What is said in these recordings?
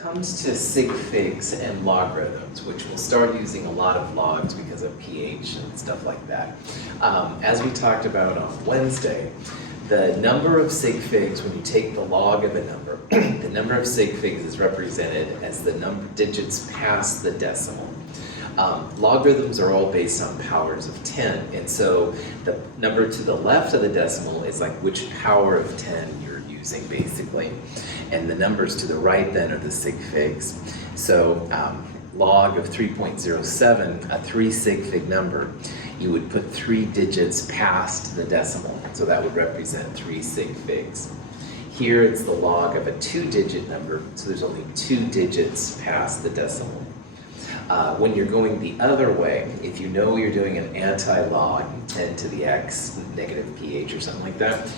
comes to sig figs and logarithms, which we'll start using a lot of logs because of pH and stuff like that. As we talked about on Wednesday, the number of sig figs, when you take the log of a number, the number of sig figs is represented as the number of digits past the decimal. Logarithms are all based on powers of 10, and so the number to the left of the decimal is like which power of 10 you're using, basically. And the numbers to the right then are the sig figs. So log of 3.07, a 3 sig fig number, you would put 3 digits past the decimal. So that would represent 3 sig figs. Here it's the log of a 2-digit number, so there's only 2 digits past the decimal. When you're going the other way, if you know you're doing an anti-log, 10 to the x, negative pH or something like that,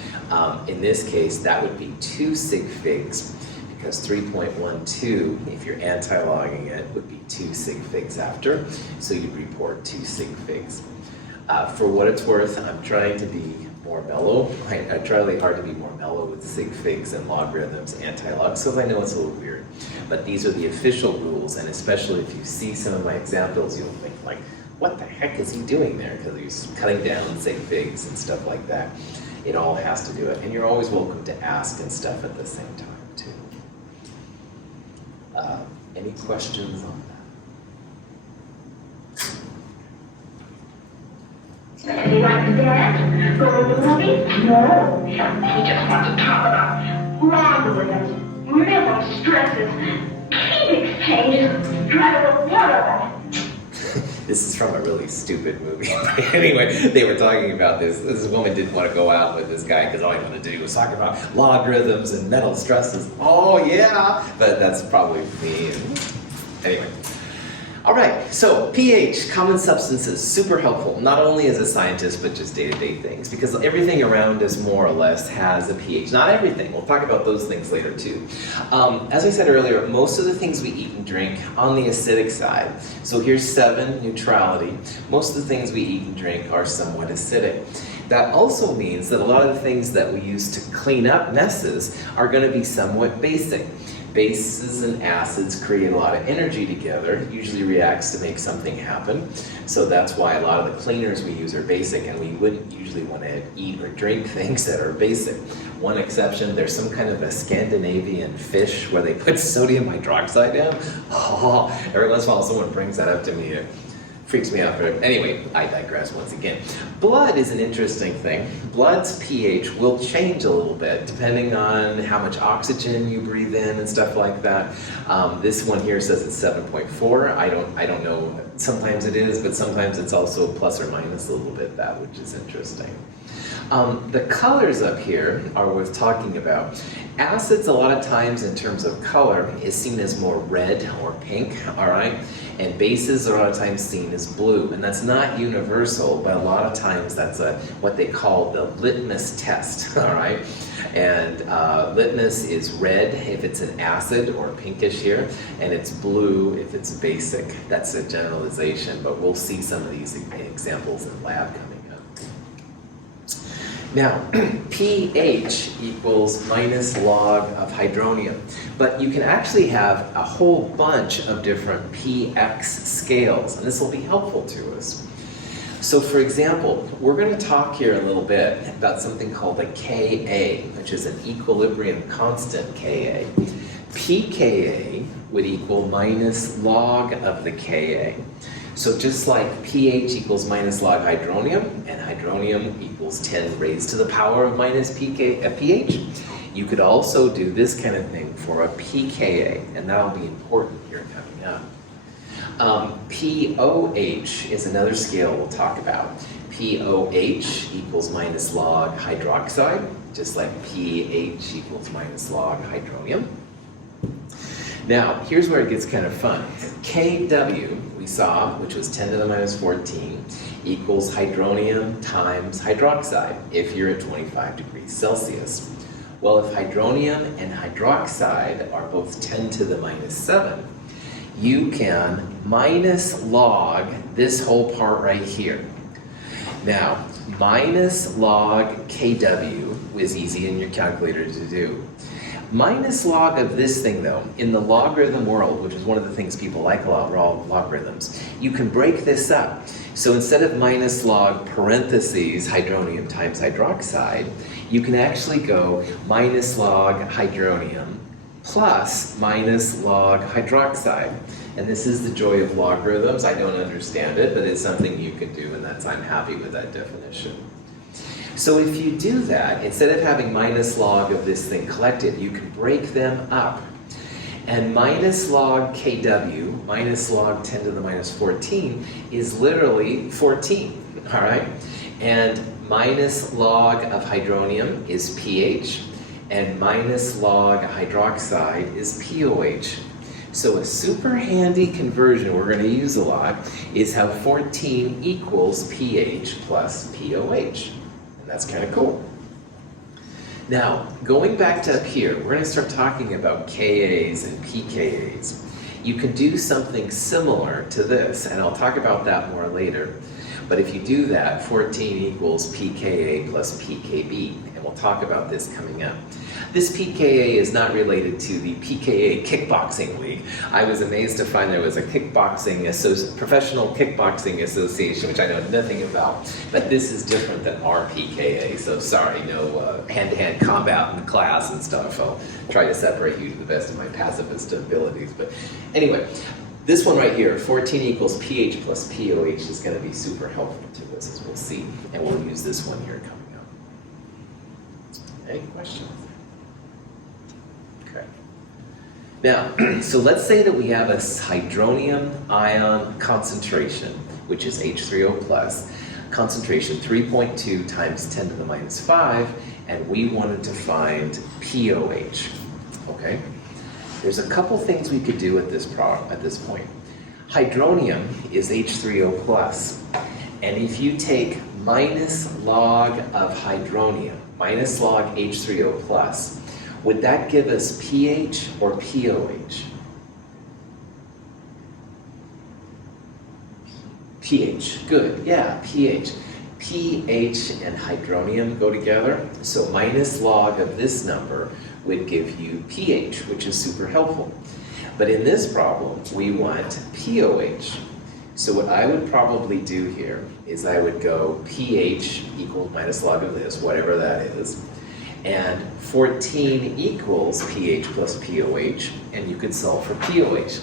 in this case that would be 2 sig figs, because 3.12, if you're anti-logging it, would be 2 sig figs after, so you'd report 2 sig figs. For what it's worth, I'm trying to be more mellow. I try really hard to be more mellow with sig figs and logarithms, anti-logs, because I know it's a little weird. But these are the official rules, and especially if you see some of my examples, you'll think like, what the heck is he doing there? Because he's cutting down sig figs and stuff like that. It all has to do it, and you're always welcome to ask and stuff at the same time too. Any questions on that? He likes to dance, go to the movies? No. He just wants to talk about logarithms, mental stresses, heat exchanges, drive a water. This is from a really stupid movie. Anyway, they were talking about this. This woman didn't want to go out with this guy because all he wanted to do was talk about logarithms and mental stresses. Oh yeah, but that's probably me. Anyway. All right, so pH, common substances, super helpful, not only as a scientist, but just day-to-day things, because everything around us more or less has a pH. Not everything, we'll talk about those things later too. As I said earlier, most of the things we eat and drink on the acidic side, so here's 7, neutrality, most of the things we eat and drink are somewhat acidic. That also means that a lot of the things that we use to clean up messes are going to be somewhat basic. Bases and acids create a lot of energy together, usually reacts to make something happen. So that's why a lot of the cleaners we use are basic, and we wouldn't usually want to eat or drink things that are basic. One exception, there's some kind of a Scandinavian fish where they put sodium hydroxide down. Oh, every once in a while someone brings that up to me. It freaks me out. But anyway, I digress once again. Blood is an interesting thing. Blood's pH will change a little bit depending on how much oxygen you breathe in and stuff like that. This one here says it's 7.4. I don't know. Sometimes it is, but sometimes it's also plus or minus a little bit that, which is interesting. The colors up here are worth talking about. Acids, a lot of times in terms of color, is seen as more red or pink, all right? And bases are a lot of times seen as blue, and that's not universal, but a lot of times that's what they call the litmus test, all right? And litmus is red if it's an acid or pinkish here, and it's blue if it's basic. That's a generalization, but we'll see some of these examples in lab coming up. Now, pH equals minus log of hydronium, but you can actually have a whole bunch of different pH scales, and this will be helpful to us. So for example, we're going to talk here a little bit about something called a Ka, which is an equilibrium constant Ka. pKa would equal minus log of the Ka. So just like pH equals minus log hydronium, and hydronium equals 10 raised to the power of minus pH, you could also do this kind of thing for a pKa, and that'll be important here coming up. pOH is another scale we'll talk about. pOH equals minus log hydroxide, just like pH equals minus log hydronium. Now, here's where it gets kind of fun. Kw, we saw, which was 10 to the minus 14, equals hydronium times hydroxide, if you're at 25 degrees Celsius. Well, if hydronium and hydroxide are both 10 to the minus 7, you can minus log this whole part right here. Now, minus log Kw is easy in your calculator to do. Minus log of this thing though, in the logarithm world, which is one of the things people like a lot, logarithms, you can break this up. So instead of minus log parentheses hydronium times hydroxide, you can actually go minus log hydronium plus minus log hydroxide. And this is the joy of logarithms. I don't understand it, but it's something you can do, and I'm happy with that definition. So if you do that, instead of having minus log of this thing collected, you can break them up. And minus log Kw, minus log 10 to the minus 14, is literally 14, all right? And minus log of hydronium is pH, and minus log hydroxide is POH. So a super handy conversion we're going to use a lot is how 14 equals pH plus POH. And that's kind of cool. Now, going back to up here, we're going to start talking about Kas and pKas. You can do something similar to this, and I'll talk about that more later. But if you do that, 14 equals pKa plus pKb, and we'll talk about this coming up. This pKa is not related to the pKa kickboxing league. I was amazed to find there was a professional kickboxing association, which I know nothing about. But this is different than our pKa, so sorry, no hand-to-hand combat in class and stuff. I'll try to separate you to the best of my pacifist abilities. But anyway, this one right here, 14 equals pH plus POH, is going to be super helpful to this, as we'll see. And we'll use this one here coming up. Any questions? Okay. Now, so let's say that we have a hydronium ion concentration, which is H3O plus, concentration 3.2 times 10 to the minus 5, and we wanted to find POH, okay? There's a couple things we could do at this point. Hydronium is H3O plus, and if you take minus log of hydronium, minus log H3O plus, would that give us pH or POH? pH, good, yeah, pH. pH and hydronium go together, so minus log of this number would give you pH, which is super helpful. But in this problem, we want POH. So what I would probably do here is I would go pH equals minus log of this, whatever that is, and 14 equals pH plus POH, and you could solve for POH.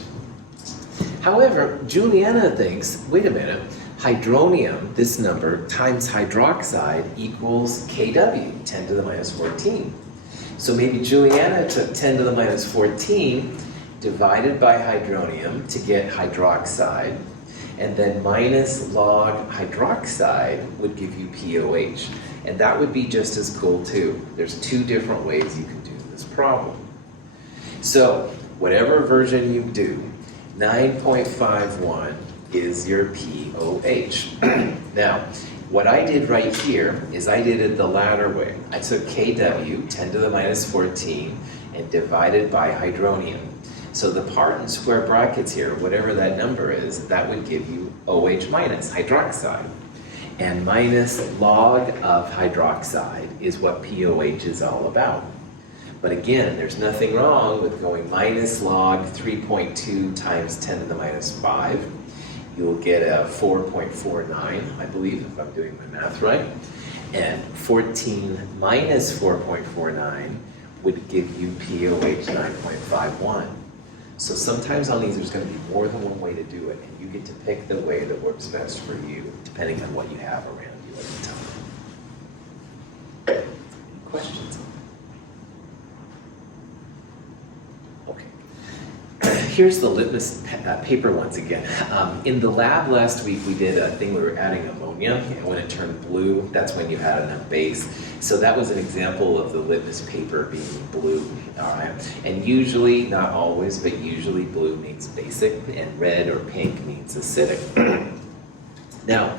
However, Juliana thinks, wait a minute, hydronium, this number, times hydroxide equals Kw, 10 to the minus 14. So maybe Juliana took 10 to the minus 14 divided by hydronium to get hydroxide, and then minus log hydroxide would give you POH. And that would be just as cool too. There's two different ways you can do this problem. So whatever version you do, 9.51 is your POH. Now, what I did right here is I did it the latter way. I took Kw, 10 to the minus 14, and divided by hydronium. So the part in square brackets here, whatever that number is, that would give you OH minus, hydroxide. And minus log of hydroxide is what POH is all about. But again, there's nothing wrong with going minus log 3.2 times 10 to the minus 5. You'll get a 4.49, I believe, if I'm doing my math right. And 14 minus 4.49 would give you POH 9.51. So sometimes on these there's going to be more than one way to do it, and you get to pick the way that works best for you, depending on what you have around you at the time. Any questions? Here's the litmus paper once again. In the lab last week, we did a thing where we were adding ammonia, and when it turned blue, that's when you had enough base. So that was an example of the litmus paper being blue, all right? And usually, not always, but usually blue means basic, and red or pink means acidic. Now,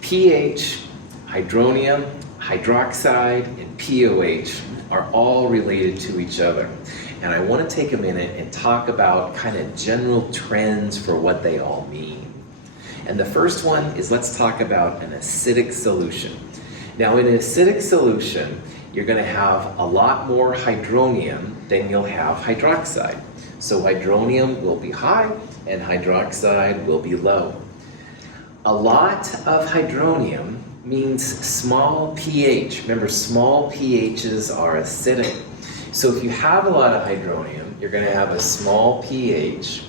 pH, hydronium, hydroxide, and POH are all related to each other. And I want to take a minute and talk about kind of general trends for what they all mean. And the first one is, let's talk about an acidic solution. Now in an acidic solution, you're going to have a lot more hydronium than you'll have hydroxide. So hydronium will be high and hydroxide will be low. A lot of hydronium means small pH. Remember, small pHs are acidic. So if you have a lot of hydronium, you're going to have a small pH.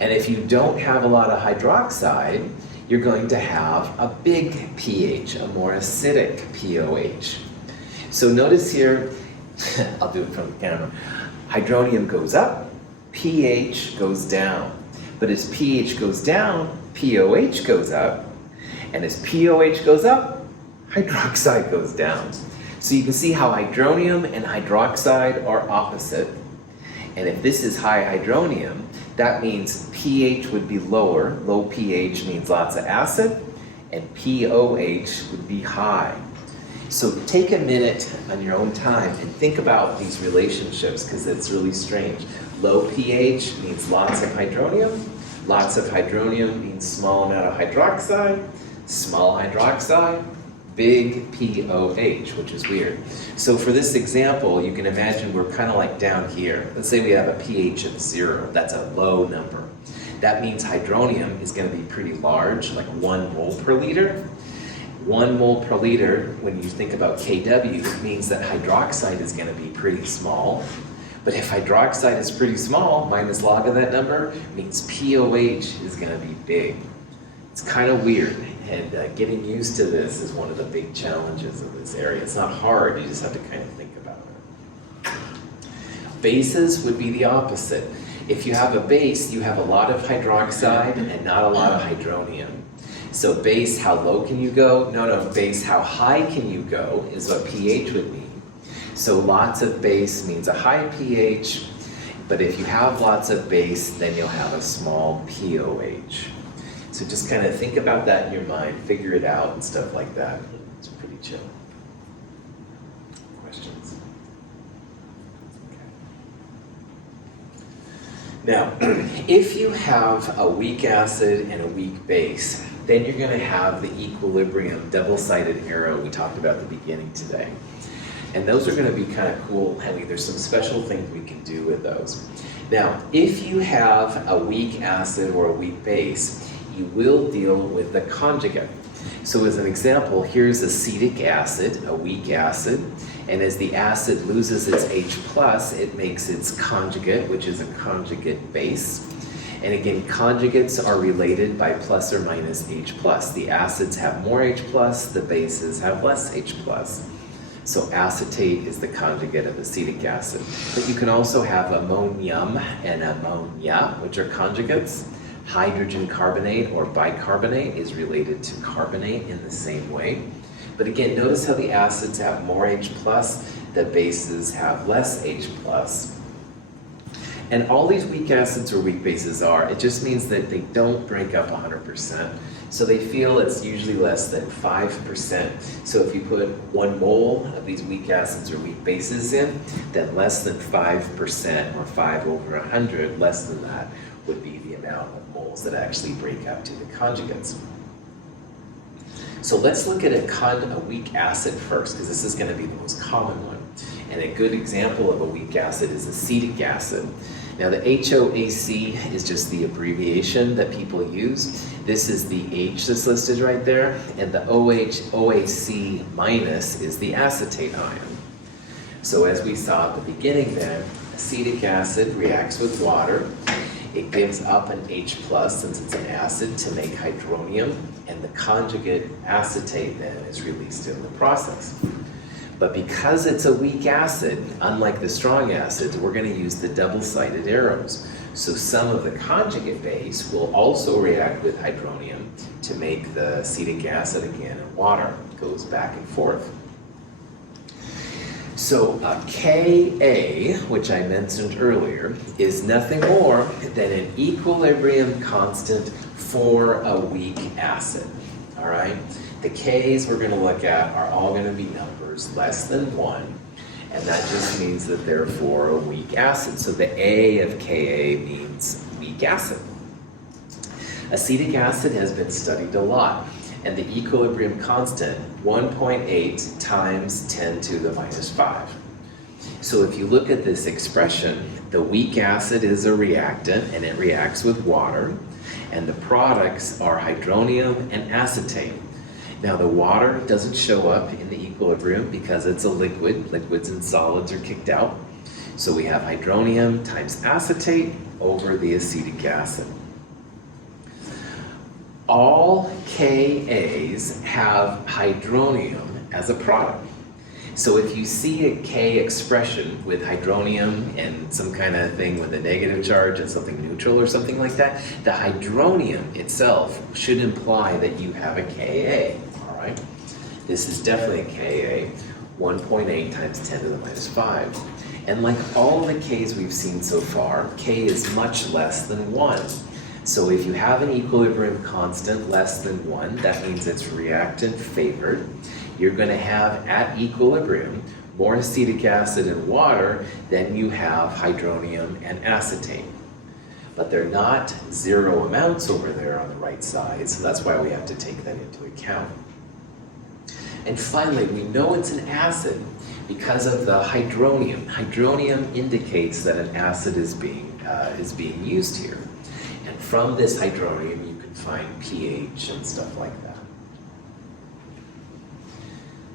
And if you don't have a lot of hydroxide, you're going to have a big pH, a more acidic pOH. So notice here, I'll do it from the camera, hydronium goes up, pH goes down. But as pH goes down, pOH goes up. And as pOH goes up, hydroxide goes down. So you can see how hydronium and hydroxide are opposite. And if this is high hydronium, that means pH would be lower. Low pH means lots of acid, and pOH would be high. So take a minute on your own time and think about these relationships, because it's really strange. Low pH means lots of hydronium. Lots of hydronium means small amount of hydroxide. Small hydroxide, big pOH, which is weird. So for this example, you can imagine we're kind of like down here. Let's say we have a pH of 0. That's a low number. That means hydronium is going to be pretty large, like 1 mole per liter. 1 mole per liter, when you think about kW, means that hydroxide is going to be pretty small. But if hydroxide is pretty small, minus log of that number, means pOH is going to be big. It's kind of weird. And getting used to this is one of the big challenges of this area. It's not hard, you just have to kind of think about it. Bases would be the opposite. If you have a base, you have a lot of hydroxide and not a lot of hydronium. So base, how low can you go? No, base, how high can you go is what pH would mean. So lots of base means a high pH, but if you have lots of base, then you'll have a small pOH. So just kind of think about that in your mind, figure it out and stuff like that. It's pretty chill. Questions? Okay. Now, if you have a weak acid and a weak base, then you're going to have the equilibrium double-sided arrow we talked about at the beginning today. And those are going to be kind of cool. I mean, there's some special things we can do with those. Now, if you have a weak acid or a weak base, you will deal with the conjugate. So as an example, here's acetic acid, a weak acid, and as the acid loses its H+, it makes its conjugate, which is a conjugate base. And again, conjugates are related by plus or minus H+. The acids have more H+, the bases have less H+. So acetate is the conjugate of acetic acid. But you can also have ammonium and ammonia, which are conjugates. Hydrogen carbonate or bicarbonate is related to carbonate in the same way. But again, notice how the acids have more H+, the bases have less H+. And all these weak acids or weak bases it just means that they don't break up 100%. So they feel it's usually less than 5%. So if you put 1 mole of these weak acids or weak bases in, then less than 5%, or 5 over 100, less than that, would be the amount of moles that actually break up to the conjugates. So let's look at a weak acid first, because this is going to be the most common one. And a good example of a weak acid is acetic acid. Now the HOAC is just the abbreviation that people use. This is the H that's listed right there, and the OAC minus is the acetate ion. So as we saw at the beginning then, acetic acid reacts with water. It gives up an H+, since it's an acid, to make hydronium, and the conjugate acetate then is released in the process. But because it's a weak acid, unlike the strong acids, we're going to use the double-sided arrows. So some of the conjugate base will also react with hydronium to make the acetic acid again, and water goes back and forth. So Ka, which I mentioned earlier, is nothing more than an equilibrium constant for a weak acid. All right? The Ks we're going to look at are all going to be numbers less than 1, and that just means that they're for a weak acid. So the A of Ka means weak acid. Acetic acid has been studied a lot. and the equilibrium constant 1.8 times 10 to the minus 5. So if you look at this expression, the weak acid is a reactant and it reacts with water, and the products are hydronium and acetate. Now the water doesn't show up in the equilibrium because it's a liquid. Liquids and solids are kicked out. So we have hydronium times acetate over the acetic acid. All Kas have hydronium as a product. So if you see a K expression with hydronium and some kind of thing with a negative charge and something neutral or something like that, the hydronium itself should imply that you have a Ka, all right? This is definitely a Ka, 1.8 times 10 to the minus 5. And like all the Ks we've seen so far, K is much less than 1. So if you have an equilibrium constant less than 1, that means it's reactant favored. You're going to have at equilibrium more acetic acid and water than you have hydronium and acetate. But they're not zero amounts over there on the right side, so that's why we have to take that into account. And finally, we know it's an acid because of the hydronium. Hydronium indicates that an acid is being used here. And from this hydronium, you can find pH and stuff like that.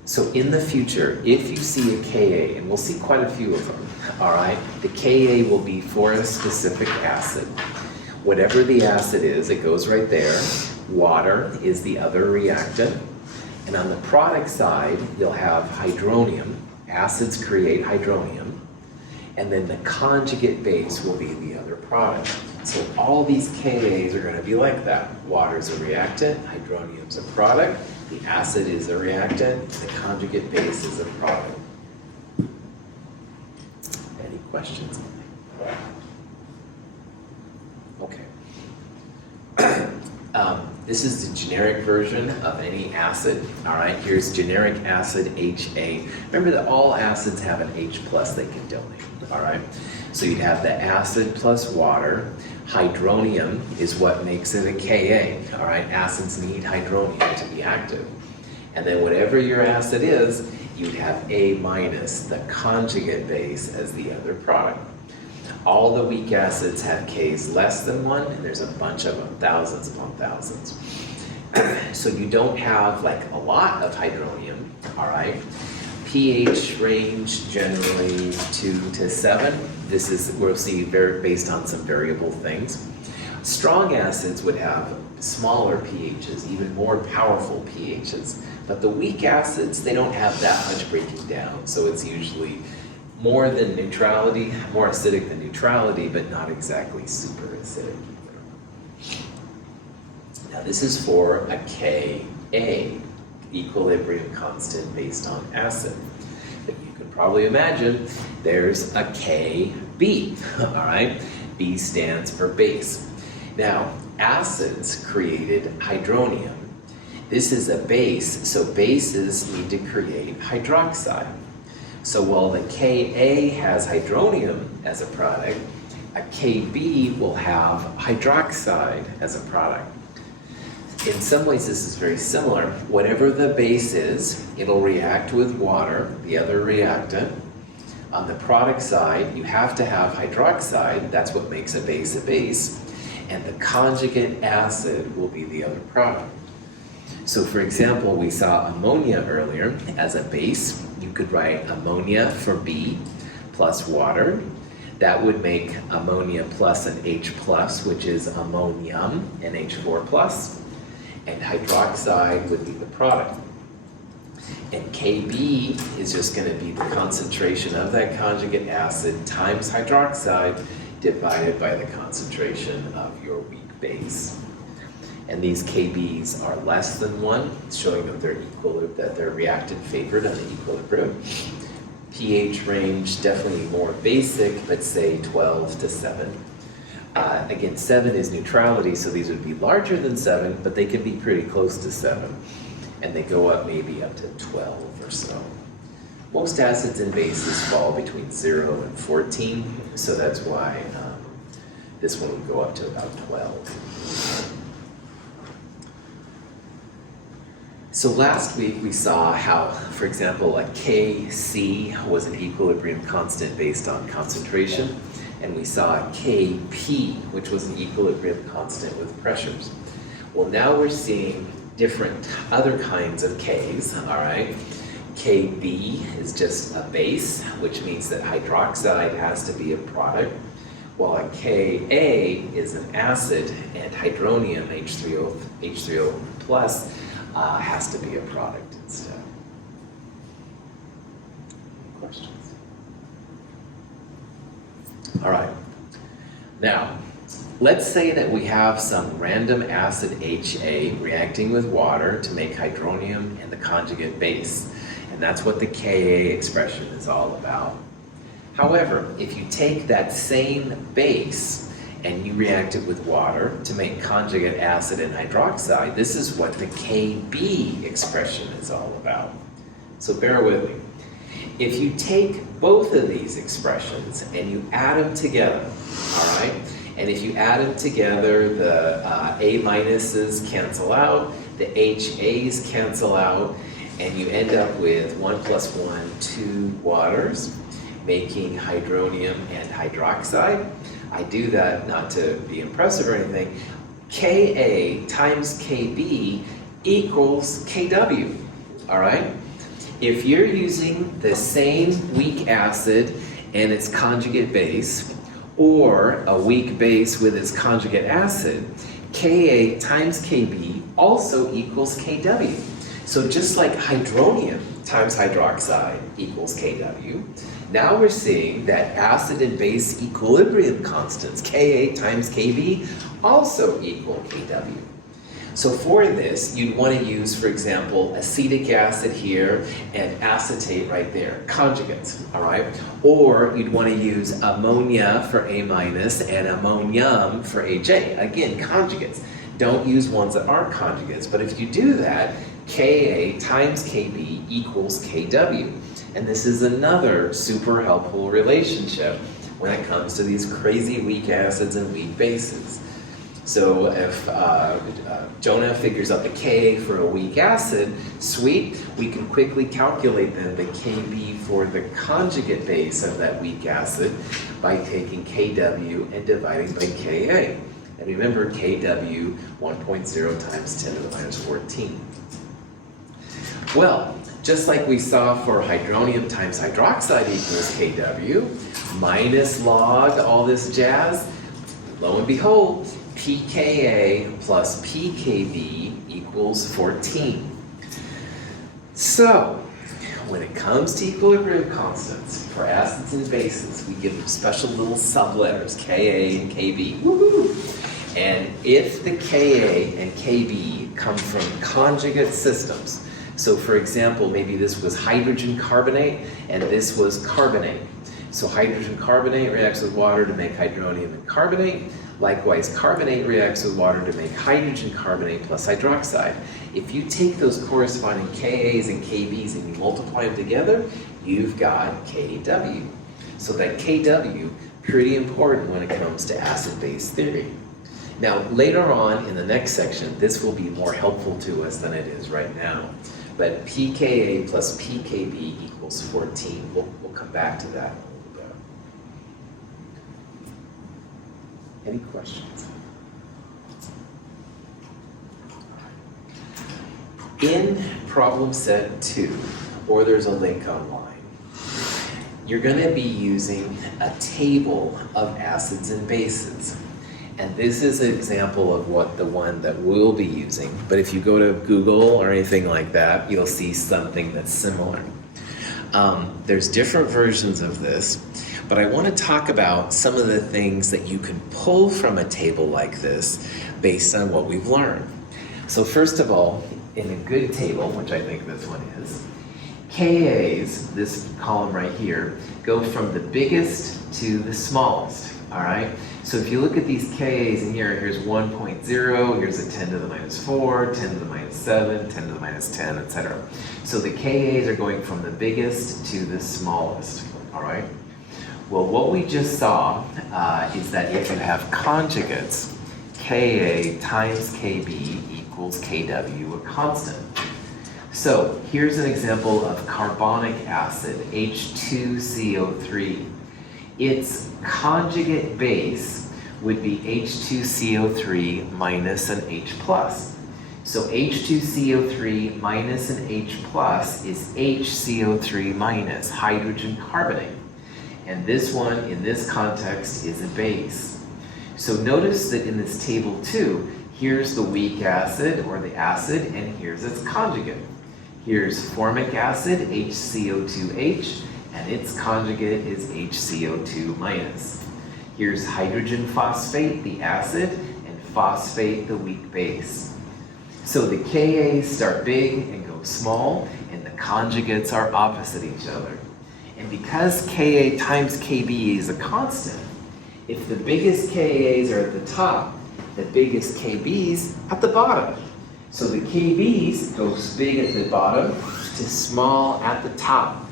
So in the future, if you see a Ka, and we'll see quite a few of them, all right, the Ka will be for a specific acid. Whatever the acid is, it goes right there. Water is the other reactant. And on the product side, you'll have hydronium. Acids create hydronium. And then the conjugate base will be the other product. So all these Kas are going to be like that. Water is a reactant, hydronium is a product, the acid is a reactant, the conjugate base is a product. Any questions? Okay. This is the generic version of any acid. All right, here's generic acid HA. Remember that all acids have an H plus they can donate. All right, so you'd have the acid plus water. Hydronium is what makes it a Ka. All right, acids need hydronium to be active. And then whatever your acid is, you'd have A minus, the conjugate base, as the other product. All the weak acids have Ks less than 1, and there's a bunch of them, thousands upon thousands. So you don't have like a lot of hydronium, all right? pH range generally 2 to 7. This is, we'll see, based on some variable things. Strong acids would have smaller pHs, even more powerful pHs. But the weak acids, they don't have that much breaking down. So it's usually more than neutrality, more acidic than neutrality, but not exactly super acidic either. Now this is for a Ka, equilibrium constant based on acid. But you can probably imagine there's a Kb, all right? B stands for base. Now, acids created hydronium. This is a base, so bases need to create hydroxide. So while the Ka has hydronium as a product, a Kb will have hydroxide as a product. In some ways, this is very similar. Whatever the base is, it'll react with water, the other reactant. On the product side, you have to have hydroxide. That's what makes a base. And the conjugate acid will be the other product. So for example, we saw ammonia earlier as a base. You could write ammonia for B plus water. That would make ammonia plus an H plus, which is ammonium, NH4 plus. And hydroxide would be the product. And Kb is just going to be the concentration of that conjugate acid times hydroxide divided by the concentration of your weak base. And these Kb's are less than 1, showing that they're reactant favored on the equilibrium. pH range definitely more basic, but say 12 to 7. Again, 7 is neutrality, so these would be larger than 7, but they can be pretty close to 7. And they go up maybe up to 12 or so. Most acids and bases fall between 0 and 14, so that's why this one would go up to about 12. So last week we saw how, for example, a Kc was an equilibrium constant based on concentration, and we saw a Kp, which was an equilibrium constant with pressures. Well, now we're seeing different other kinds of Ks, all right? Kb is just a base, which means that hydroxide has to be a product, while a Ka is an acid, and hydronium, H3O plus, has to be a product instead. Questions? All right. Now, let's say that we have some random acid HA reacting with water to make hydronium and the conjugate base. And that's what the Ka expression is all about. However, if you take that same base and you react it with water to make conjugate acid and hydroxide, this is what the Kb expression is all about. So bear with me. If you take both of these expressions and you add them together, all right? And if you add them together, the A minuses cancel out, the HAs cancel out, and you end up with 1 + 1, 2 waters, making hydronium and hydroxide. I do that not to be impressive or anything. Ka times Kb equals Kw, all right? If you're using the same weak acid and its conjugate base, or a weak base with its conjugate acid, Ka times Kb also equals Kw. So just like hydronium times hydroxide equals Kw, now we're seeing that acid and base equilibrium constants, Ka times Kb, also equal Kw. So for this, you'd want to use, for example, acetic acid here and acetate right there, conjugates, all right? Or you'd want to use ammonia for A minus and ammonium for AJ. Again, conjugates. Don't use ones that aren't conjugates, but if you do that, Ka times Kb equals Kw. And this is another super helpful relationship when it comes to these crazy weak acids and weak bases. So if Jonah figures out the Ka for a weak acid, sweet, we can quickly calculate then the Kb for the conjugate base of that weak acid by taking Kw and dividing by Ka. And remember, Kw 1.0 times 10 to the minus 14. Well, just like we saw for hydronium times hydroxide equals Kw, minus log all this jazz, lo and behold, pKa plus pKb equals 14. So, when it comes to equilibrium constants for acids and bases, we give them special little subletters, Ka and Kb. Woohoo! And if the Ka and Kb come from conjugate systems, so for example, maybe this was hydrogen carbonate and this was carbonate. So hydrogen carbonate reacts with water to make hydronium and carbonate. Likewise, carbonate reacts with water to make hydrogen carbonate plus hydroxide. If you take those corresponding Kas and Kbs and you multiply them together, you've got Kw. So that Kw, pretty important when it comes to acid-base theory. Now, later on in the next section, this will be more helpful to us than it is right now. But pKa plus pKb equals 14. We'll come back to that in a little bit. Any questions? In problem set 2, or there's a link online, you're going to be using a table of acids and bases. And this is an example of what the one that we'll be using. But if you go to Google or anything like that, you'll see something that's similar. There's different versions of this, but I want to talk about some of the things that you can pull from a table like this based on what we've learned. So first of all, in a good table, which I think this one is, Kas, this column right here, go from the biggest to the smallest, all right? So if you look at these Kas in here, here's 1.0, here's a 10 to the minus 4, 10 to the minus 7, 10 to the minus 10, etc. So the Kas are going from the biggest to the smallest, all right? Well, what we just saw is that if you have conjugates, Ka times Kb equals Kw, a constant. So here's an example of carbonic acid, H2CO3. Its conjugate base would be H2CO3 minus an H plus. So H2CO3 minus an H plus is HCO3 minus, hydrogen carbonate. And this one, in this context, is a base. So notice that in this table too, here's the weak acid or the acid, and here's its conjugate. Here's formic acid, HCO2H, and its conjugate is HCO2 minus. Here's hydrogen phosphate, the acid, and phosphate, the weak base. So the Ka start big and go small, and the conjugates are opposite each other. And because Ka times Kb is a constant, if the biggest Kas are at the top, the biggest Kb's at the bottom. So the Kb's goes big at the bottom to small at the top.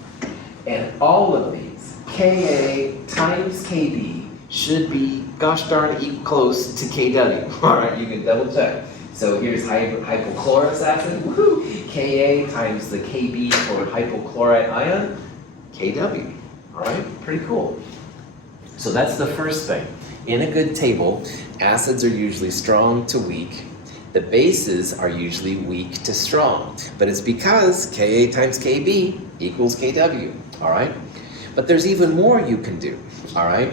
And all of these, Ka times Kb, should be, gosh darn it, close to Kw. All right, you can double check. So here's hypochlorous acid, woohoo! Ka times the Kb for hypochlorite ion, Kw. All right, pretty cool. So that's the first thing. In a good table, acids are usually strong to weak. The bases are usually weak to strong. But it's because Ka times Kb equals Kw, all right? But there's even more you can do, all right?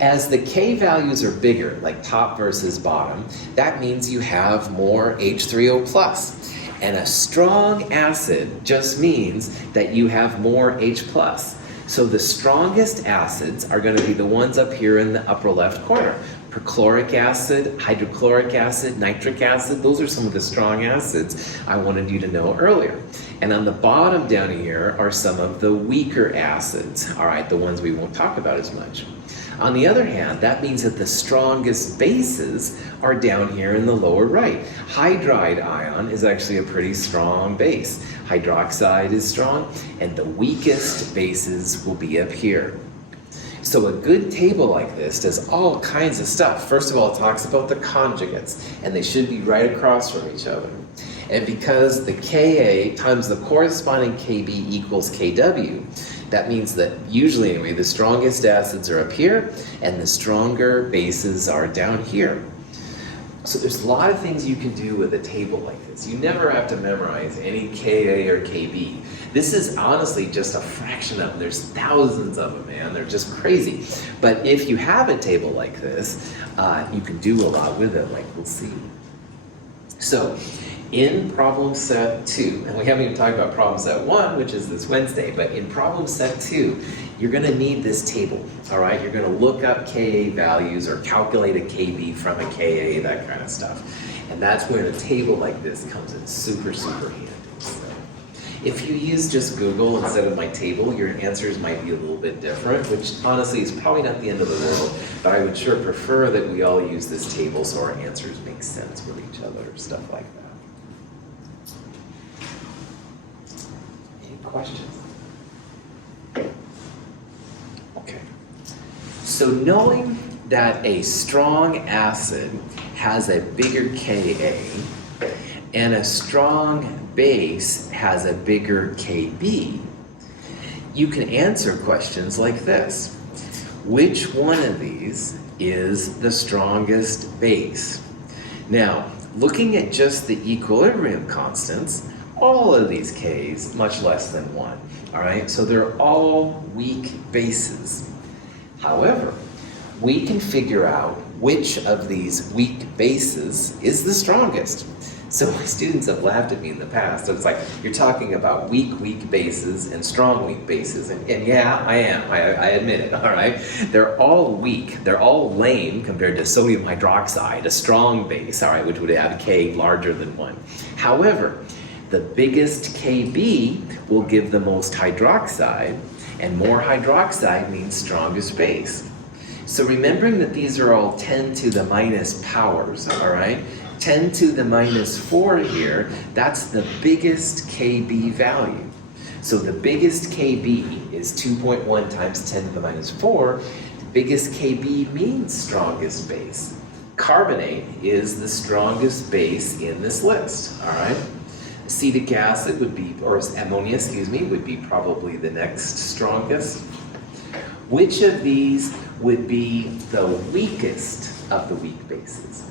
As the K values are bigger, like top versus bottom, that means you have more H3O plus. And a strong acid just means that you have more H plus. So the strongest acids are going to be the ones up here in the upper left corner. Perchloric acid, hydrochloric acid, nitric acid, those are some of the strong acids I wanted you to know earlier. And on the bottom down here are some of the weaker acids, all right, the ones we won't talk about as much. On the other hand, that means that the strongest bases are down here in the lower right. Hydride ion is actually a pretty strong base. Hydroxide is strong, and the weakest bases will be up here. So a good table like this does all kinds of stuff. First of all, it talks about the conjugates, and they should be right across from each other. And because the Ka times the corresponding Kb equals Kw, that means that usually anyway, the strongest acids are up here, and the stronger bases are down here. So there's a lot of things you can do with a table like this. You never have to memorize any Ka or Kb. This is honestly just a fraction of them. There's thousands of them, man. They're just crazy. But if you have a table like this, you can do a lot with it, like we'll see. So in problem set 2, and we haven't even talked about problem set 1, which is this Wednesday, but in problem set 2, you're going to need this table, all right? You're going to look up Ka values or calculate a Kb from a Ka, that kind of stuff. And that's where a table like this comes in super, super handy. So if you use just Google instead of my table, your answers might be a little bit different, which honestly is probably not the end of the world, but I would sure prefer that we all use this table so our answers make sense with each other, stuff like that. Any questions? Okay. So knowing that a strong acid has a bigger Ka and a strong base has a bigger Kb, you can answer questions like this. Which one of these is the strongest base? Now, looking at just the equilibrium constants, all of these Ks much less than 1, all right? So they're all weak bases. However, we can figure out which of these weak bases is the strongest. So my students have laughed at me in the past. It's like, you're talking about weak bases and strong weak bases. And yeah, I am. I admit it, all right? They're all weak. They're all lame compared to sodium hydroxide, a strong base, all right, which would have K larger than 1. However, the biggest Kb will give the most hydroxide, and more hydroxide means strongest base. So remembering that these are all 10 to the minus powers, all right? 10 to the minus 4 here, that's the biggest Kb value. So the biggest Kb is 2.1 times 10 to the minus 4. The biggest Kb means strongest base. Carbonate is the strongest base in this list, all right? Acetic acid would be, or ammonia, excuse me, would be probably the next strongest. Which of these would be the weakest of the weak bases?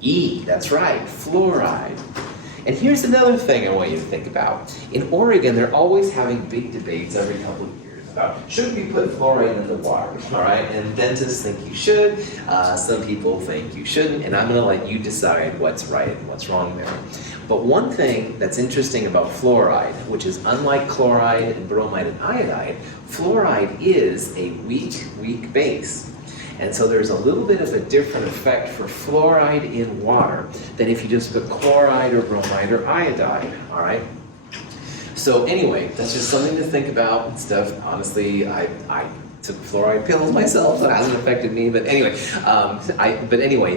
E, that's right, fluoride. And here's another thing I want you to think about. In Oregon, they're always having big debates every couple of years about should we put fluoride in the water, all right? And dentists think you should, some people think you shouldn't, and I'm gonna let you decide what's right and what's wrong there. But one thing that's interesting about fluoride, which is unlike chloride and bromide and iodide, fluoride is a weak base. And so there's a little bit of a different effect for fluoride in water than if you just put chloride or bromide or iodide, all right? So anyway, that's just something to think about and stuff. Honestly, I took fluoride pills myself, so it hasn't affected me, but anyway,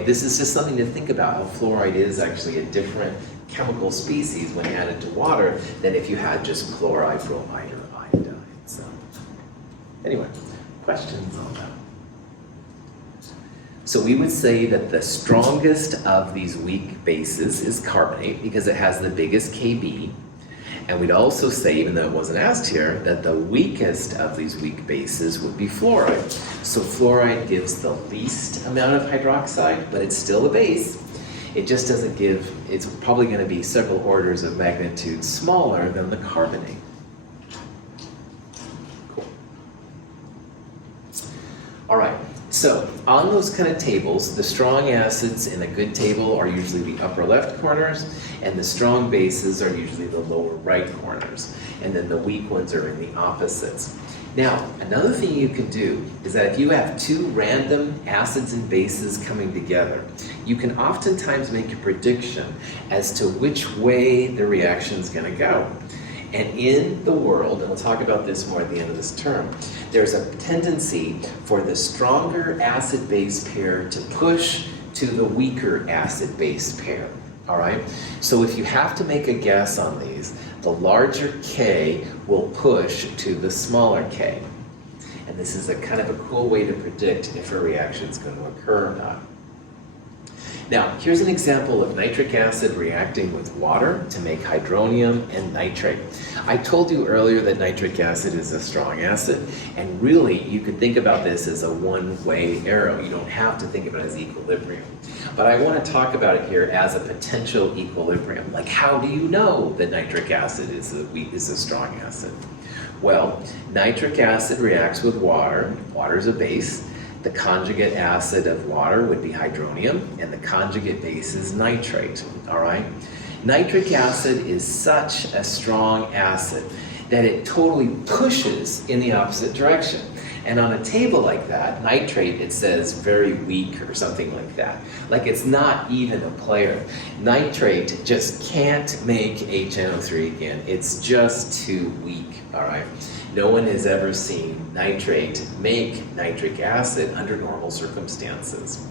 this is just something to think about, how fluoride is actually a different chemical species when added to water than if you had just chloride, bromide, or iodide. So anyway, questions on that? So we would say that the strongest of these weak bases is carbonate because it has the biggest Kb. And we'd also say, even though it wasn't asked here, that the weakest of these weak bases would be fluoride. So fluoride gives the least amount of hydroxide, but it's still a base. It just doesn't give, it's probably going to be several orders of magnitude smaller than the carbonate. Cool. All right. So on those kind of tables, the strong acids in a good table are usually the upper left corners, and the strong bases are usually the lower right corners, and then the weak ones are in the opposites. Now, another thing you can do is that if you have two random acids and bases coming together, you can oftentimes make a prediction as to which way the reaction is going to go. And in the world, and we'll talk about this more at the end of this term, there's a tendency for the stronger acid-base pair to push to the weaker acid-base pair, all right? So if you have to make a guess on these, the larger K will push to the smaller K. And this is a kind of a cool way to predict if a reaction is going to occur or not. Now, here's an example of nitric acid reacting with water to make hydronium and nitrate. I told you earlier that nitric acid is a strong acid, and really you could think about this as a one-way arrow. You don't have to think of it as equilibrium. But I want to talk about it here as a potential equilibrium. Like, how do you know that nitric acid is a strong acid? Well, nitric acid reacts with water. Water is a base. The conjugate acid of water would be hydronium, and the conjugate base is nitrate, all right? Nitric acid is such a strong acid that it totally pushes in the opposite direction. And on a table like that, nitrate, it says very weak or something like that. Like it's not even a player. Nitrate just can't make HNO3 again. It's just too weak, all right? No one has ever seen nitrate make nitric acid under normal circumstances.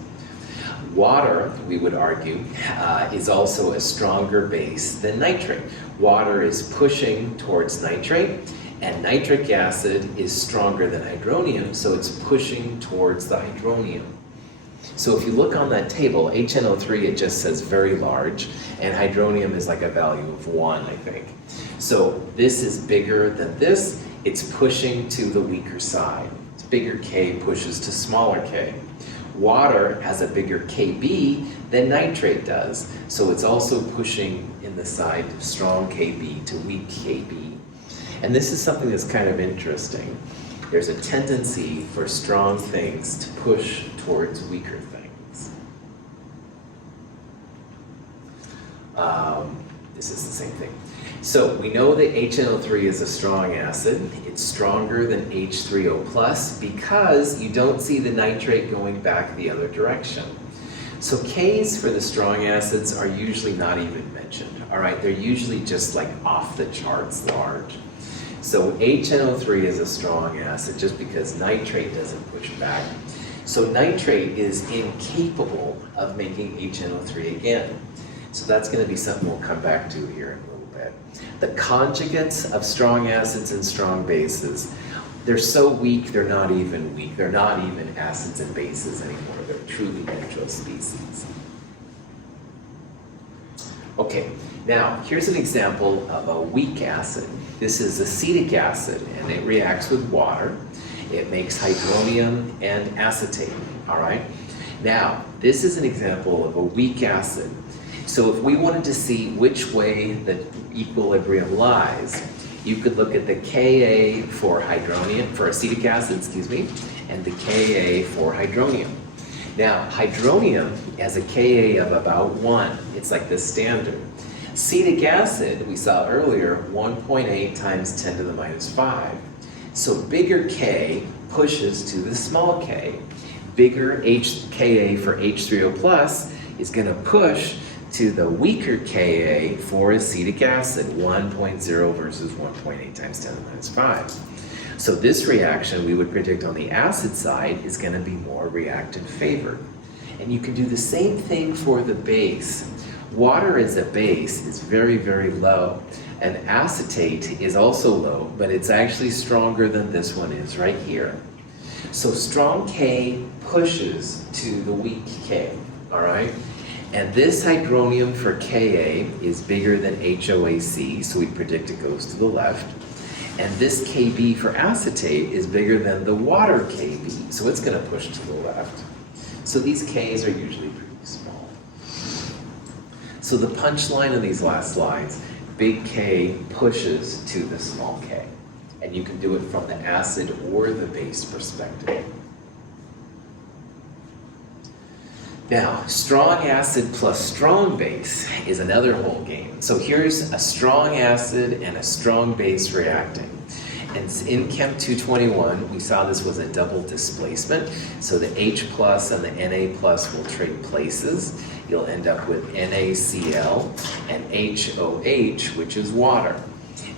Water, we would argue, is also a stronger base than nitrate. Water is pushing towards nitrate, and nitric acid is stronger than hydronium, so it's pushing towards the hydronium. So if you look on that table, HNO3, it just says very large, and hydronium is like a value of 1, I think. So this is bigger than this. It's pushing to the weaker side. It's bigger K pushes to smaller K. Water has a bigger Kb than nitrate does, so it's also pushing in the side of strong Kb to weak Kb. And this is something that's kind of interesting. There's a tendency for strong things to push towards weaker things. This is the same thing. So we know that HNO3 is a strong acid. It's stronger than H3O+ because you don't see the nitrate going back the other direction. So Ks for the strong acids are usually not even mentioned, all right? They're usually just like off the charts large. So HNO3 is a strong acid just because nitrate doesn't push back. So nitrate is incapable of making HNO3 again. So that's going to be something we'll come back to here in a little bit. The conjugates of strong acids and strong bases, they're so weak, they're not even weak. They're not even acids and bases anymore. They're truly neutral species. Okay, now here's an example of a weak acid. This is acetic acid, and it reacts with water. It makes hydronium and acetate, all right? Now, this is an example of a weak acid. So if we wanted to see which way the equilibrium lies, you could look at the Ka for hydronium, for acetic acid, and the Ka for hydronium. Now, hydronium has a Ka of about 1. It's like the standard. Acetic acid, we saw earlier, 1.8 times 10 to the minus 5. So bigger K pushes to the small k. Bigger Ka for H3O plus is going to push to the weaker Ka for acetic acid, 1.0 versus 1.8 times 10 to the minus 5. So this reaction we would predict on the acid side is going to be more reactant favored. And you can do the same thing for the base. Water as a base is very, very low. And acetate is also low, but it's actually stronger than this one is right here. So strong K pushes to the weak K, all right? And this hydronium for Ka is bigger than HOAC, so we predict it goes to the left. And this Kb for acetate is bigger than the water Kb, so it's going to push to the left. So these Ks are usually pretty small. So the punchline of these last slides, big K pushes to the small k. And you can do it from the acid or the base perspective. Now, strong acid plus strong base is another whole game. So here's a strong acid and a strong base reacting. And in Chem 221, we saw this was a double displacement. So the H plus and the Na plus will trade places. You'll end up with NaCl and HOH, which is water.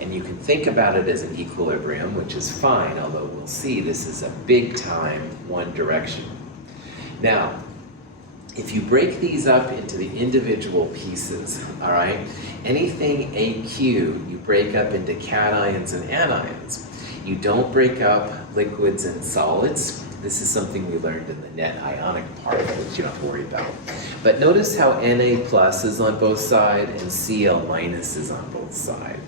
And you can think about it as an equilibrium, which is fine, although we'll see this is a big time one direction. Now, if you break these up into the individual pieces, all right, anything AQ you break up into cations and anions. You don't break up liquids and solids. This is something we learned in the net ionic part, which you don't have to worry about. But notice how Na plus is on both sides and Cl minus is on both sides.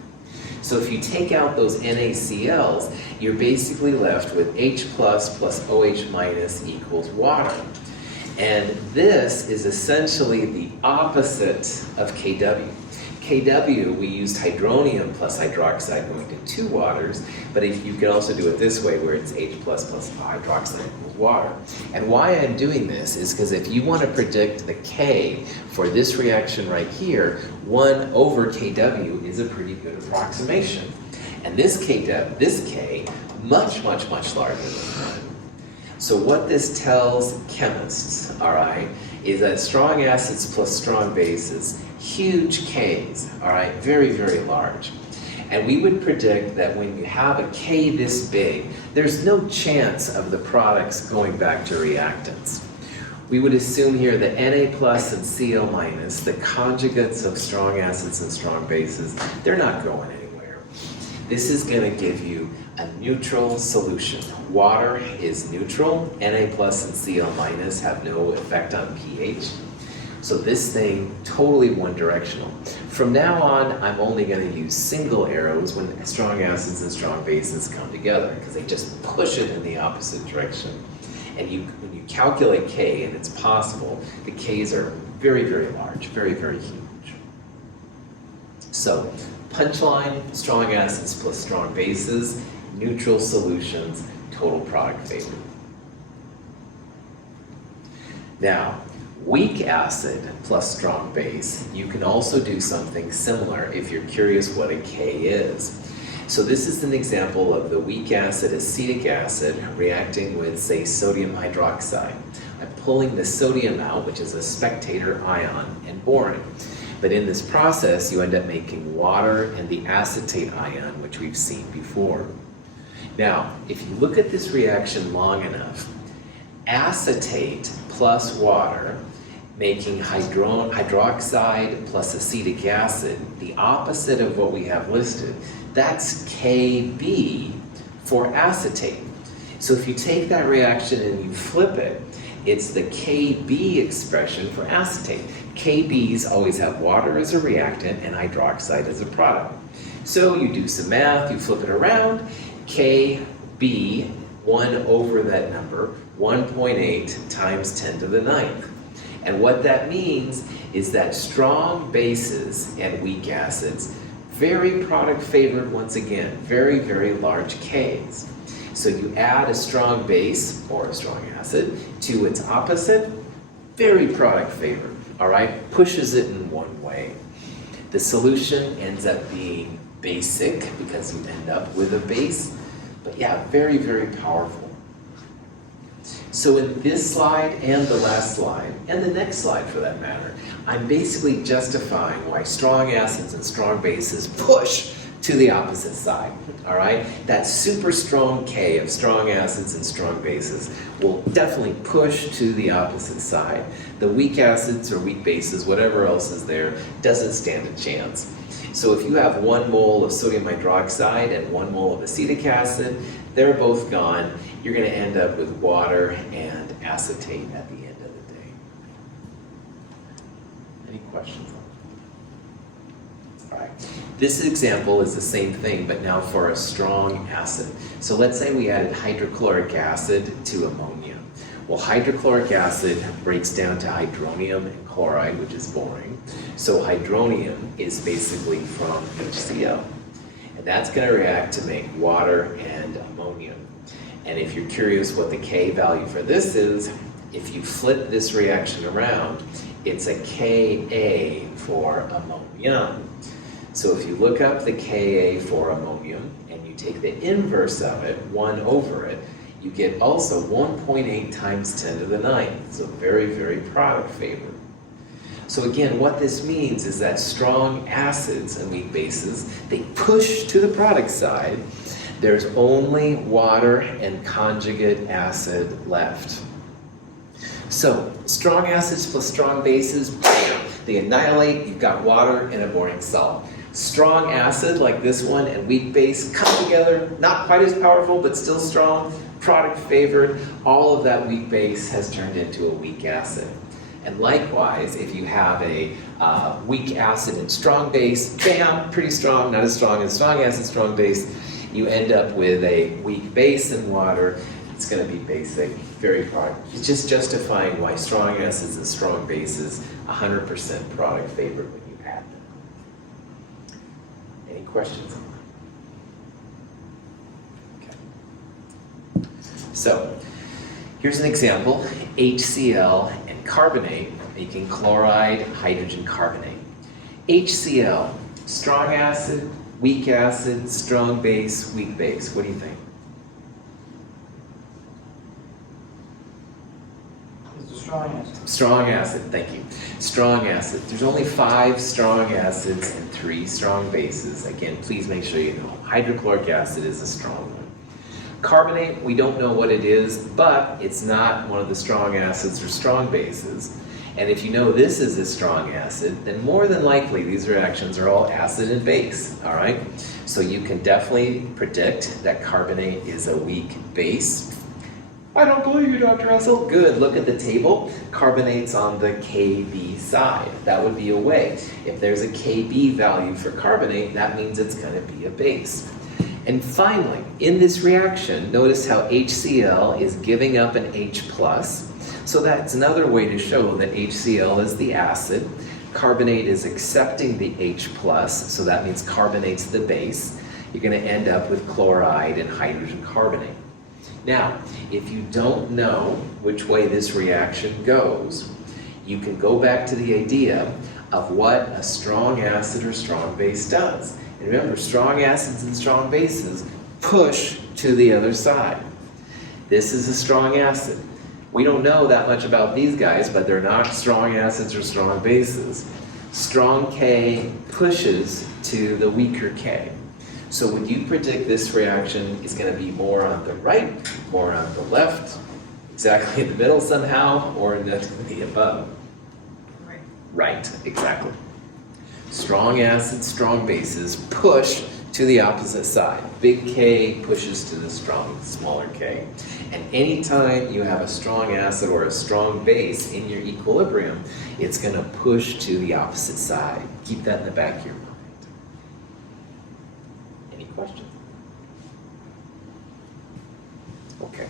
So if you take out those NaCl's, you're basically left with H plus OH minus equals water. And this is essentially the opposite of Kw. Kw, we used hydronium plus hydroxide going to 2 waters, but if you could also do it this way where it's H plus hydroxide equals water. And why I'm doing this is because if you want to predict the K for this reaction right here, 1 over Kw is a pretty good approximation. And this K, much, much, much larger than 1. So what this tells chemists, all right, is that strong acids plus strong bases, huge Ks, all right, very, very large. And we would predict that when you have a K this big, there's no chance of the products going back to reactants. We would assume here that Na plus and Cl minus, the conjugates of strong acids and strong bases, they're not going anywhere. This is going to give you a neutral solution. Water is neutral. Na plus and Cl minus have no effect on pH. So this thing, totally one directional. From now on, I'm only going to use single arrows when strong acids and strong bases come together, because they just push it in the opposite direction. And when you calculate K, and it's possible, the Ks are very, very large, very, very huge. So, punchline, strong acids plus strong bases, neutral solutions, total product favor. Now, weak acid plus strong base, you can also do something similar if you're curious what a K is. So this is an example of the weak acid acetic acid reacting with, say, sodium hydroxide. I'm pulling the sodium out, which is a spectator ion, and boring. But in this process, you end up making water and the acetate ion, which we've seen before. Now, if you look at this reaction long enough, acetate plus water making hydroxide plus acetic acid, the opposite of what we have listed, that's Kb for acetate. So if you take that reaction and you flip it, it's the Kb expression for acetate, KBs always have water as a reactant and hydroxide as a product. So you do some math, you flip it around, KB, 1 over that number, 1.8 times 10 to the 9th. And what that means is that strong bases and weak acids, very product favored once again, very, very large Ks. So you add a strong base or a strong acid to its opposite, very product favored, all right? Pushes it in one way. The solution ends up being basic because you end up with a base, but yeah, very, very powerful. So in this slide and the last slide, and the next slide for that matter, I'm basically justifying why strong acids and strong bases push to the opposite side, all right? That super strong K of strong acids and strong bases will definitely push to the opposite side. The weak acids or weak bases, whatever else is there, doesn't stand a chance. So if you have 1 mole of sodium hydroxide and 1 mole of acetic acid, they're both gone. You're going to end up with water and acetate at the end of the day. Any questions on that? All right. This example is the same thing, but now for a strong acid. So let's say we added hydrochloric acid to ammonia. Well, hydrochloric acid breaks down to hydronium and chloride, which is boring. So hydronium is basically from HCl. And that's going to react to make water and ammonium. And if you're curious what the K value for this is, if you flip this reaction around, it's a Ka for ammonium. So if you look up the Ka for ammonium and you take the inverse of it, 1 over it, you get also 1.8 times 10 to the 9th. So very, very product favored. So again, what this means is that strong acids and weak bases, they push to the product side. There's only water and conjugate acid left. So strong acids plus strong bases, bam, they annihilate, you've got water and a boring salt. Strong acid like this one and weak base come together, not quite as powerful, but still strong, product favored. All of that weak base has turned into a weak acid. And likewise, if you have a weak acid and strong base, bam, pretty strong, not as strong as strong acid, strong base, you end up with a weak base in water. It's going to be basic, very product. It's just justifying why strong acids and strong bases, 100% product favored when you add them. Any questions? Okay. So, here's an example, HCl and carbonate making chloride hydrogen carbonate. HCl, strong acid, weak acid, strong base, weak base. What do you think? It's a strong acid. Strong acid, thank you. Strong acid. There's only 5 strong acids and 3 strong bases. Again, please make sure you know hydrochloric acid is a strong one. Carbonate, we don't know what it is, but it's not one of the strong acids or strong bases. And if you know this is a strong acid, then more than likely these reactions are all acid and base, all right? So you can definitely predict that carbonate is a weak base. I don't believe you, Dr. Russell. Good, look at the table. Carbonate's on the Kb side. That would be a way. If there's a Kb value for carbonate, that means it's going to be a base. And finally, in this reaction, notice how HCl is giving up an H+. So that's another way to show that HCl is the acid. Carbonate is accepting the H+, so that means carbonate's the base. You're going to end up with chloride and hydrogen carbonate. Now, if you don't know which way this reaction goes, you can go back to the idea of what a strong acid or strong base does. And remember, strong acids and strong bases push to the other side. This is a strong acid. We don't know that much about these guys, but they're not strong acids or strong bases. Strong K pushes to the weaker K. So would you predict this reaction is going to be more on the right, more on the left, exactly in the middle somehow, or in the above? Right, exactly. Strong acids, strong bases push to the opposite side. Big K pushes to the smaller K. And anytime you have a strong acid or a strong base in your equilibrium, it's going to push to the opposite side. Keep that in the back of your mind. Any questions? Okay.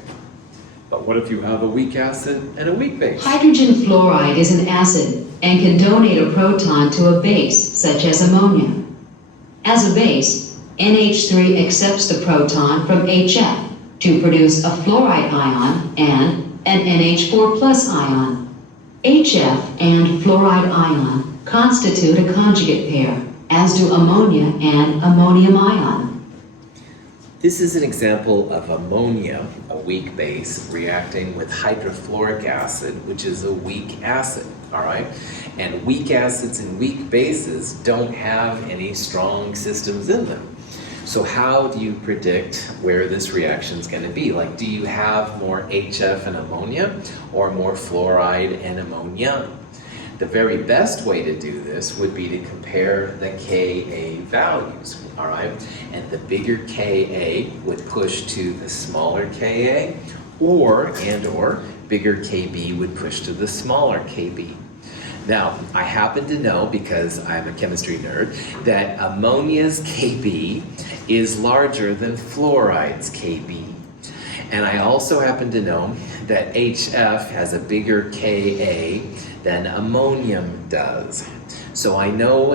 But what if you have a weak acid and a weak base? Hydrogen fluoride is an acid and can donate a proton to a base, such as ammonia. As a base, NH3 accepts the proton from HF to produce a fluoride ion and an NH4 plus ion. HF and fluoride ion constitute a conjugate pair, as do ammonia and ammonium ion. This is an example of ammonia, a weak base, reacting with hydrofluoric acid, which is a weak acid, all right? And weak acids and weak bases don't have any strong systems in them. So how do you predict where this reaction is going to be? Like, do you have more HF and ammonia or more fluoride and ammonia? The very best way to do this would be to compare the Ka values, all right? And the bigger Ka would push to the smaller Ka, or bigger Kb would push to the smaller Kb. Now, I happen to know, because I'm a chemistry nerd, that ammonia's Kb is larger than fluoride's Kb. And I also happen to know that HF has a bigger Ka than ammonium does. So I know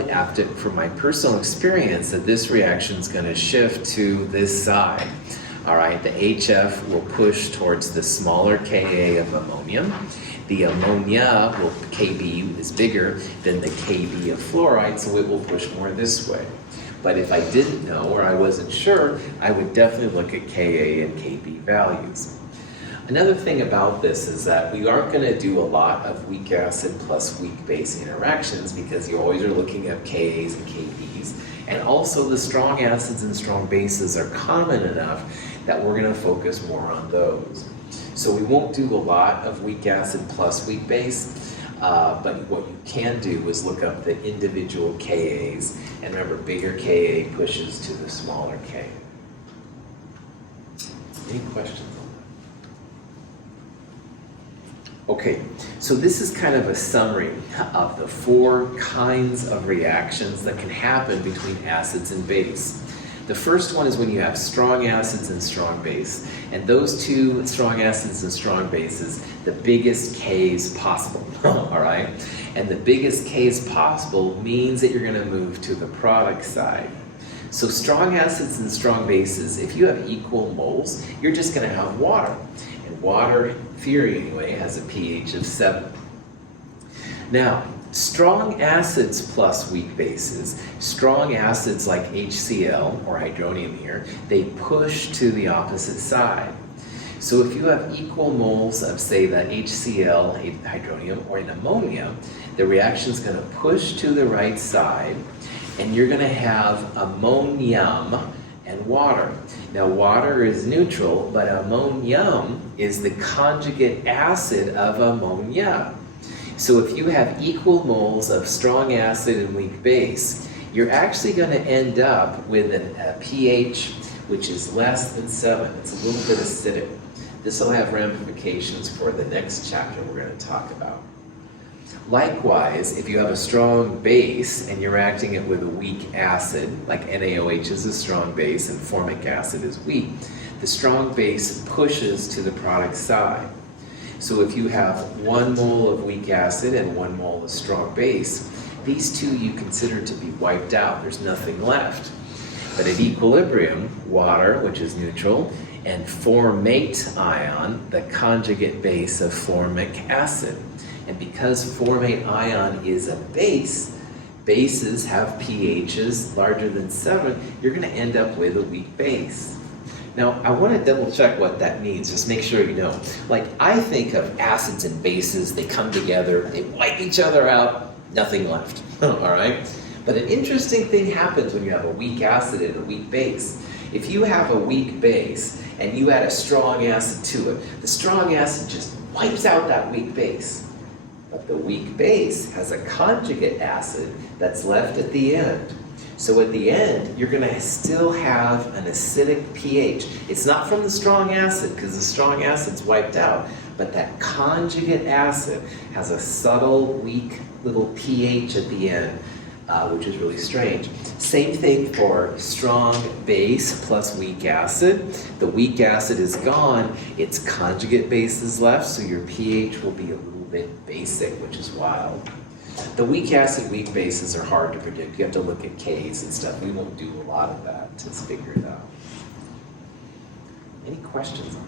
from my personal experience that this reaction is going to shift to this side. All right, the HF will push towards the smaller Ka of ammonium. The ammonia, Kb is bigger than the Kb of fluoride, so it will push more this way. But if I didn't know or I wasn't sure, I would definitely look at Ka and Kb values. Another thing about this is that we aren't going to do a lot of weak acid plus weak base interactions, because you always are looking at Kas and Kbs. And also the strong acids and strong bases are common enough that we're going to focus more on those. So we won't do a lot of weak acid plus weak base, but what you can do is look up the individual Kas, and remember, bigger Ka pushes to the smaller K. Any questions on that? Okay, so this is kind of a summary of the 4 kinds of reactions that can happen between acids and base. The first one is when you have strong acids and strong base. And those 2 strong acids and strong bases, the biggest Ks possible, all right? And the biggest Ks possible means that you're going to move to the product side. So strong acids and strong bases, if you have equal moles, you're just going to have water. And water, in theory anyway, has a pH of 7. Now, strong acids plus weak bases, strong acids like HCl, or hydronium here, they push to the opposite side. So if you have equal moles of, say, the HCl, hydronium, or an ammonia, the reaction is going to push to the right side, and you're going to have ammonium and water. Now, water is neutral, but ammonium is the conjugate acid of ammonia. So if you have equal moles of strong acid and weak base, you're actually going to end up with a pH which is less than 7. It's a little bit acidic. This will have ramifications for the next chapter we're going to talk about. Likewise, if you have a strong base and you're reacting it with a weak acid, like NaOH is a strong base and formic acid is weak, the strong base pushes to the product side. So if you have 1 mole of weak acid and 1 mole of strong base, these 2 you consider to be wiped out. There's nothing left. But at equilibrium, water, which is neutral, and formate ion, the conjugate base of formic acid. And because formate ion is a base, bases have pHs larger than 7, you're going to end up with a weak base. Now, I want to double check what that means, just make sure you know. Like, I think of acids and bases, they come together, they wipe each other out, nothing left, all right? But an interesting thing happens when you have a weak acid and a weak base. If you have a weak base and you add a strong acid to it, the strong acid just wipes out that weak base. But the weak base has a conjugate acid that's left at the end. So at the end, you're gonna still have an acidic pH. It's not from the strong acid, because the strong acid's wiped out, but that conjugate acid has a subtle, weak little pH at the end, which is really strange. Same thing for strong base plus weak acid. The weak acid is gone, its conjugate base is left, so your pH will be a little bit basic, which is wild. The weak acid, weak bases are hard to predict. You have to look at Ks and stuff. We won't do a lot of that to figure it out. Any questions on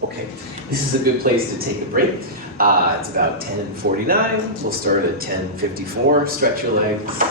that? Okay, this is a good place to take a break. It's about 10:49. We'll start at 10:54. Stretch your legs.